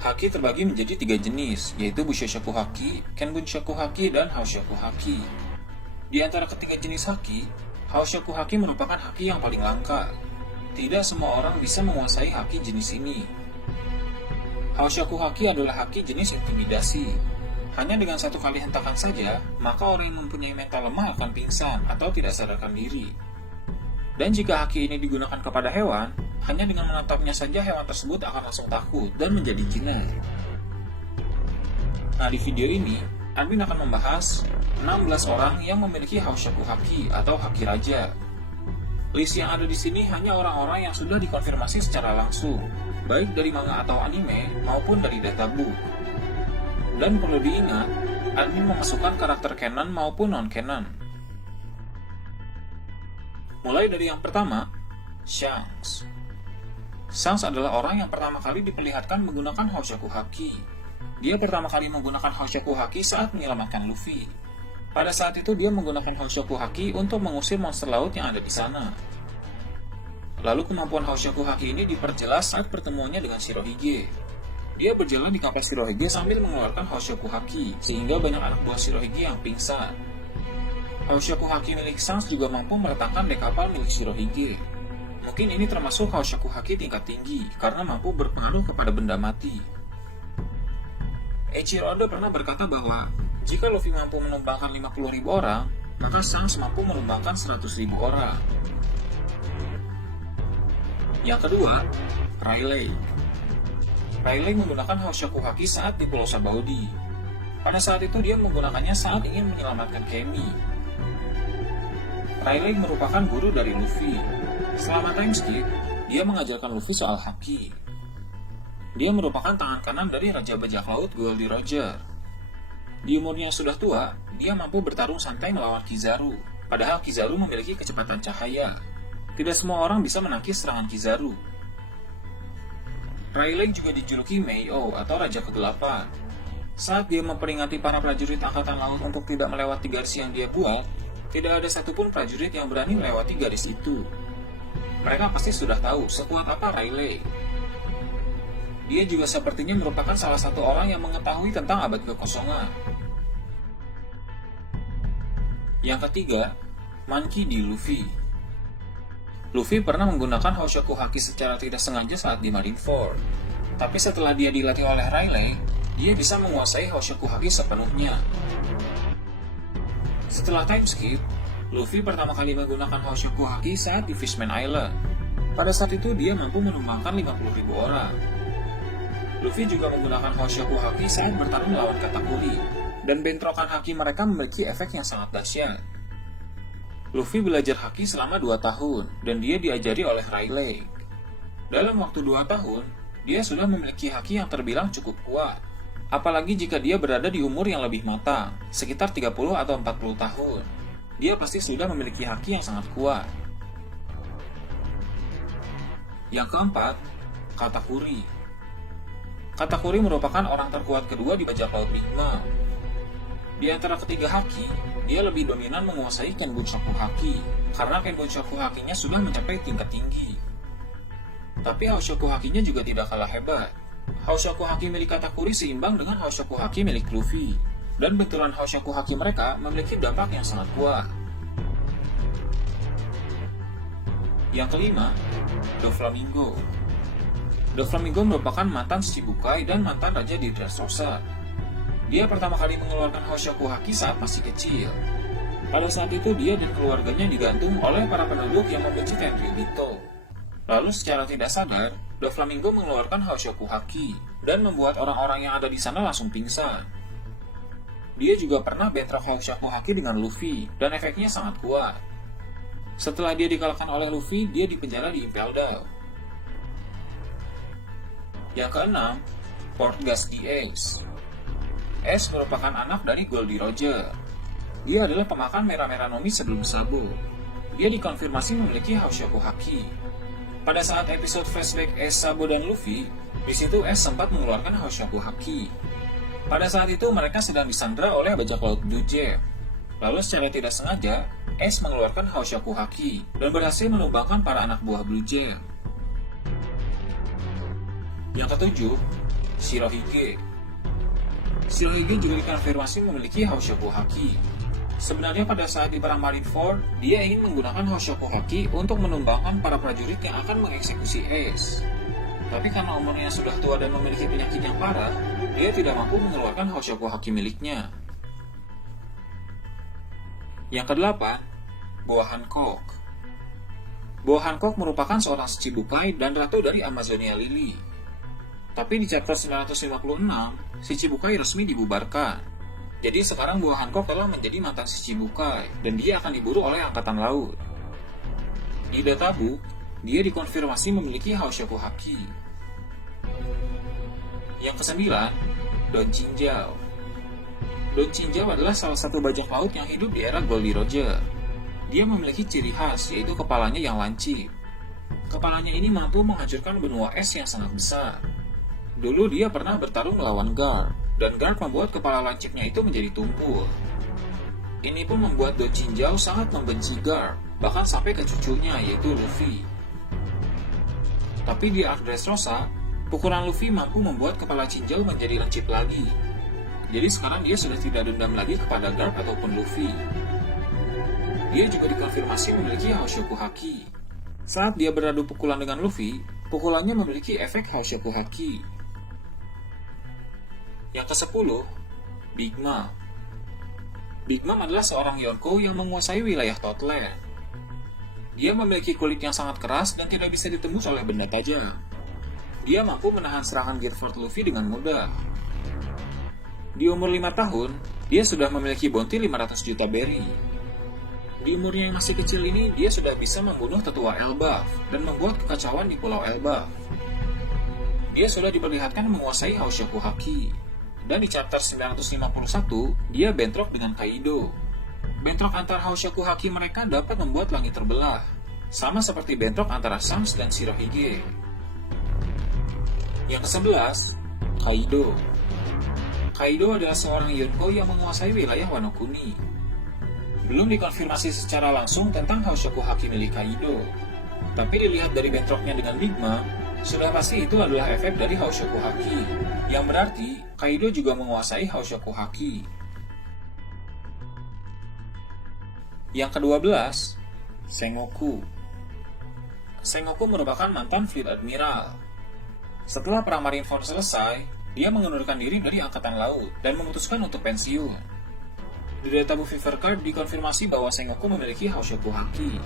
Haki terbagi menjadi 3 jenis, yaitu Bushoshoku Haki, Kenbunshoku Haki, dan Haoshoku Haki. Di antara ketiga jenis haki, Haoshoku Haki merupakan haki yang paling langka. Tidak semua orang bisa menguasai haki jenis ini. Haoshoku Haki adalah haki jenis intimidasi. Hanya dengan satu kali hentakan saja, maka orang yang mempunyai mental lemah akan pingsan atau tidak sadarkan diri. Dan jika haki ini digunakan kepada hewan, hanya dengan menatapnya saja hewan tersebut akan langsung takut dan menjadi jinak. Nah, di video ini, admin akan membahas 16 orang yang memiliki Haoshoku Haki atau Haki Raja. List yang ada di sini hanya orang-orang yang sudah dikonfirmasi secara langsung, baik dari manga atau anime maupun dari databook. Dan perlu diingat, admin memasukkan karakter canon maupun non-canon. Mulai dari yang pertama, Shanks. Shanks adalah orang yang pertama kali diperlihatkan menggunakan Haoshoku Haki. Dia pertama kali menggunakan Haoshoku Haki saat menyelamatkan Luffy. Pada saat itu dia menggunakan Haoshoku Haki untuk mengusir monster laut yang ada di sana. Lalu kemampuan Haoshoku Haki ini diperjelas saat pertemuannya dengan Shirohige. Dia berjalan di kapal Shirohige sambil mengeluarkan Haoshoku Haki, sehingga banyak anak buah Shirohige yang pingsan. Haoshoku Haki milik Shanks juga mampu meletakkan dek kapal milik Shirohige. Mungkin ini termasuk Haoshoku Haki tingkat tinggi, karena mampu berpengaruh kepada benda mati. Eiichiro Oda pernah berkata bahwa, jika Luffy mampu menumbangkan 50.000 orang, maka Shanks mampu menumbangkan 100.000 orang. Yang kedua, Rayleigh. Rayleigh menggunakan Haoshoku Haki saat di Pulau Sabaody. Pada saat itu dia menggunakannya saat ingin menyelamatkan Kemi. Rayleigh merupakan guru dari Luffy. Selama time skip, dia mengajarkan Luffy soal haki. Dia merupakan tangan kanan dari Raja Bajak Laut Goldie Roger. Di umurnya yang sudah tua, dia mampu bertarung santai melawan Kizaru, padahal Kizaru memiliki kecepatan cahaya. Tidak semua orang bisa menangkis serangan Kizaru. Rayleigh juga dijuluki Mei-O atau Raja Kegelapan. Saat dia memperingati para prajurit Angkatan Laut untuk tidak melewati garis yang dia buat, tidak ada satupun prajurit yang berani melewati garis itu. Mereka pasti sudah tahu sekuat apa Rayleigh. Dia juga sepertinya merupakan salah satu orang yang mengetahui tentang abad kekosongan. Yang ketiga, Monkey D. Luffy. Luffy pernah menggunakan Haoshoku Haki secara tidak sengaja saat di Marineford. Tapi setelah dia dilatih oleh Rayleigh, dia bisa menguasai Haoshoku Haki sepenuhnya. Setelah time skip, Luffy pertama kali menggunakan Haoshoku Haki saat di Fishman Island. Pada saat itu dia mampu menumbangkan 50.000 orang. Luffy juga menggunakan Haoshoku Haki saat bertarung melawan Katakuri, dan bentrokan haki mereka memiliki efek yang sangat dahsyat. Luffy belajar haki selama 2 tahun, dan dia diajari oleh Rayleigh. Dalam waktu 2 tahun, dia sudah memiliki haki yang terbilang cukup kuat. Apalagi jika dia berada di umur yang lebih matang, sekitar 30 atau 40 tahun. Dia pasti sudah memiliki haki yang sangat kuat. Yang keempat, Katakuri. Katakuri merupakan orang terkuat kedua di Bajak Laut Big Mom. Di antara ketiga haki, dia lebih dominan menguasai Kenbunshoku Haki, karena Kenbunshoku Hakinya sudah mencapai tingkat tinggi. Tapi Haoshoku Hakinya juga tidak kalah hebat. Haoshoku Haki milik Katakuri seimbang dengan Haoshoku Haki milik Luffy, dan benturan Haoshoku Haki mereka memiliki dampak yang sangat kuat. Yang kelima, Doflamingo. Doflamingo merupakan mantan Shichibukai dan mantan raja di Dressrosa. Dia pertama kali mengeluarkan Haoshoku Haki saat masih kecil. Pada saat itu dia dan keluarganya digantung oleh para penduduk yang membenci Tenryubito. Lalu secara tidak sadar, Doflamingo mengeluarkan Haoshoku Haki dan membuat orang-orang yang ada di sana langsung pingsan. Dia juga pernah bentrok Haoshoku Haki dengan Luffy dan efeknya sangat kuat. Setelah dia dikalahkan oleh Luffy, dia dipenjara di Impel Down. Yang keenam, Portgas D. Ace. Ace merupakan anak dari Goldie Roger. Dia adalah pemakan merah-merah Nomi sebelum Sabo. Dia dikonfirmasi memiliki Haoshoku Haki. Pada saat episode flashback Ace, Sabo, dan Luffy, di situ Ace sempat mengeluarkan Haoshoku Haki. Pada saat itu mereka sedang disandra oleh bajak laut Blue Jay. Lalu secara tidak sengaja, Ace mengeluarkan Haoshoku Haki dan berhasil menumbangkan para anak buah Blue Jay. Yang ketujuh, Shirohige. Shirohige juga dikonfirmasi memiliki Houshaku Haki. Sebenarnya pada saat di perang Marineford, dia ingin menggunakan Houshaku Haki untuk menumbangkan para prajurit yang akan mengeksekusi Ace. Tapi karena umurnya sudah tua dan memiliki penyakit yang parah, dia tidak mampu mengeluarkan Houshaku Haki miliknya. Yang kedelapan, Boa Hancock. Boa Hancock merupakan seorang Shichibukai dan ratu dari Amazonia Lily. Tapi di chapter 956, Shichibukai resmi dibubarkan. Jadi sekarang Boa Hancock telah menjadi mantan Shichibukai dan dia akan diburu oleh Angkatan Laut. Di databook, dia dikonfirmasi memiliki Houshaku Haki. Yang kesembilan, Don Chinjao. Don Chinjao adalah salah satu bajak laut yang hidup di era Goldie Roger. Dia memiliki ciri khas, yaitu kepalanya yang lancip. Kepalanya ini mampu menghancurkan benua es yang sangat besar. Dulu dia pernah bertarung melawan Garp, dan Garp membuat kepala lancipnya itu menjadi tumpul. Ini pun membuat Don Chinjao sangat membenci Garp, bahkan sampai ke cucunya, yaitu Luffy. Tapi di Arc Dressrosa, pukulan Luffy mampu membuat kepala Chinjao menjadi lancip lagi. Jadi sekarang dia sudah tidak dendam lagi kepada Garp ataupun Luffy. Dia juga dikonfirmasi memiliki Houshaku Haki. Saat dia beradu pukulan dengan Luffy, pukulannya memiliki efek Houshaku Haki. Yang ke-10, Big Mom. Big Mom adalah seorang Yonko yang menguasai wilayah Totland. Dia memiliki kulit yang sangat keras dan tidak bisa ditembus oleh benda tajam. Dia mampu menahan serangan Gearford Luffy dengan mudah. Di umur 5 tahun, dia sudah memiliki bounty 500 juta berry. Di umurnya yang masih kecil ini, dia sudah bisa membunuh tetua Elbaf dan membuat kekacauan di Pulau Elbaf. Dia sudah diperlihatkan menguasai Houshaku Haki. Dan di chapter 951, dia bentrok dengan Kaido. Bentrok antara Houshaku Haki mereka dapat membuat langit terbelah, sama seperti bentrok antara Shanks dan Shirohige. Yang ke-11, Kaido. Kaido adalah seorang Yonko yang menguasai wilayah Wano Kuni. Belum dikonfirmasi secara langsung tentang Houshaku Haki milik Kaido. Tapi dilihat dari bentroknya dengan Big Mom, sudah pasti itu adalah efek dari Houshaku Haki. Yang berarti, Kaido juga menguasai Houshaku Haki. Yang ke-12, Sengoku. Sengoku merupakan mantan Fleet Admiral. Setelah perang Marineford selesai, dia mengundurkan diri dari Angkatan Laut dan memutuskan untuk pensiun. Di databook Fever Card dikonfirmasi bahwa Sengoku memiliki Houshaku Haki.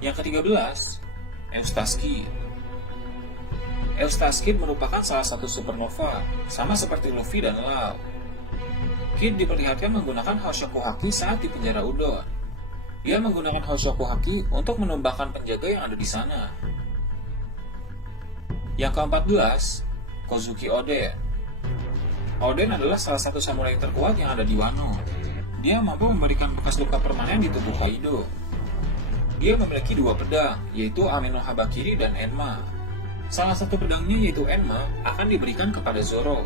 Yang ke-13, Eustace Kid. Eustace Kid merupakan salah satu supernova, sama seperti Luffy dan Law. Kid diperlihatkan menggunakan Houshaku Haki saat di penjara Udon. Dia menggunakan Houshaku Haki untuk menumbangkan penjaga yang ada di sana. Yang ke-14, Kozuki Oden. Oden adalah salah satu samurai terkuat yang ada di Wano. Dia mampu memberikan bekas luka permanen di tubuh Kaido. Dia memiliki dua pedang, yaitu Ame no Habakiri dan Enma. Salah satu pedangnya, yaitu Enma, akan diberikan kepada Zoro.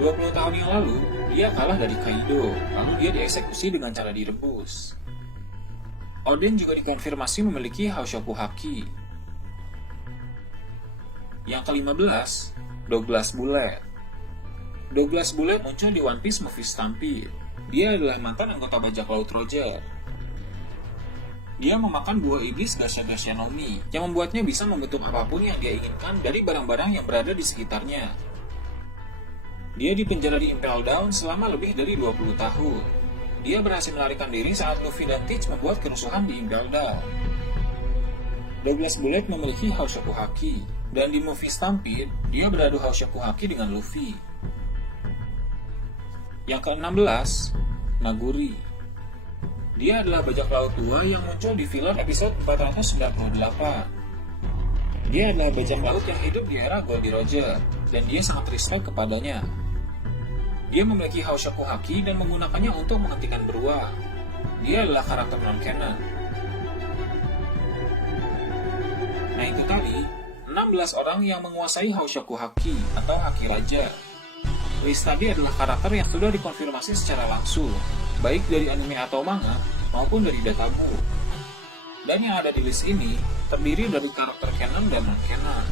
20 tahun yang lalu, dia kalah dari Kaido, lalu dia dieksekusi dengan cara direbus. Oden juga dikonfirmasi memiliki Houshaku Haki. Yang ke-15, Douglas Bullet. Douglas Bullet muncul di One Piece Movie Stampede. Dia adalah mantan anggota bajak laut Roger. Dia memakan buah iblis Gasha-Gasha no Mi, yang membuatnya bisa membentuk apapun yang dia inginkan dari barang-barang yang berada di sekitarnya. Dia dipenjara di Impel Down selama lebih dari 20 tahun. Dia berhasil melarikan diri saat Luffy dan Teach membuat kerusuhan di Impel Down. Douglas Bullet memiliki Houshaku Haki, dan di movie Stampede, dia beradu Houshaku Haki dengan Luffy. Yang ke-16, Naguri. Dia adalah bajak laut tua yang muncul di filler episode 498. Dia adalah bajak laut yang hidup di era Goldie Roger, dan dia sangat respect kepadanya. Dia memiliki Houshaku Haki dan menggunakannya untuk menghentikan beruang. Dia adalah karakter non-canon. Nah itu tadi, 16 orang yang menguasai Houshaku Haki atau Haki Raja. List tadi adalah karakter yang sudah dikonfirmasi secara langsung, baik dari anime atau manga, maupun dari databook. Dan yang ada di list ini, terdiri dari karakter canon dan non-canon.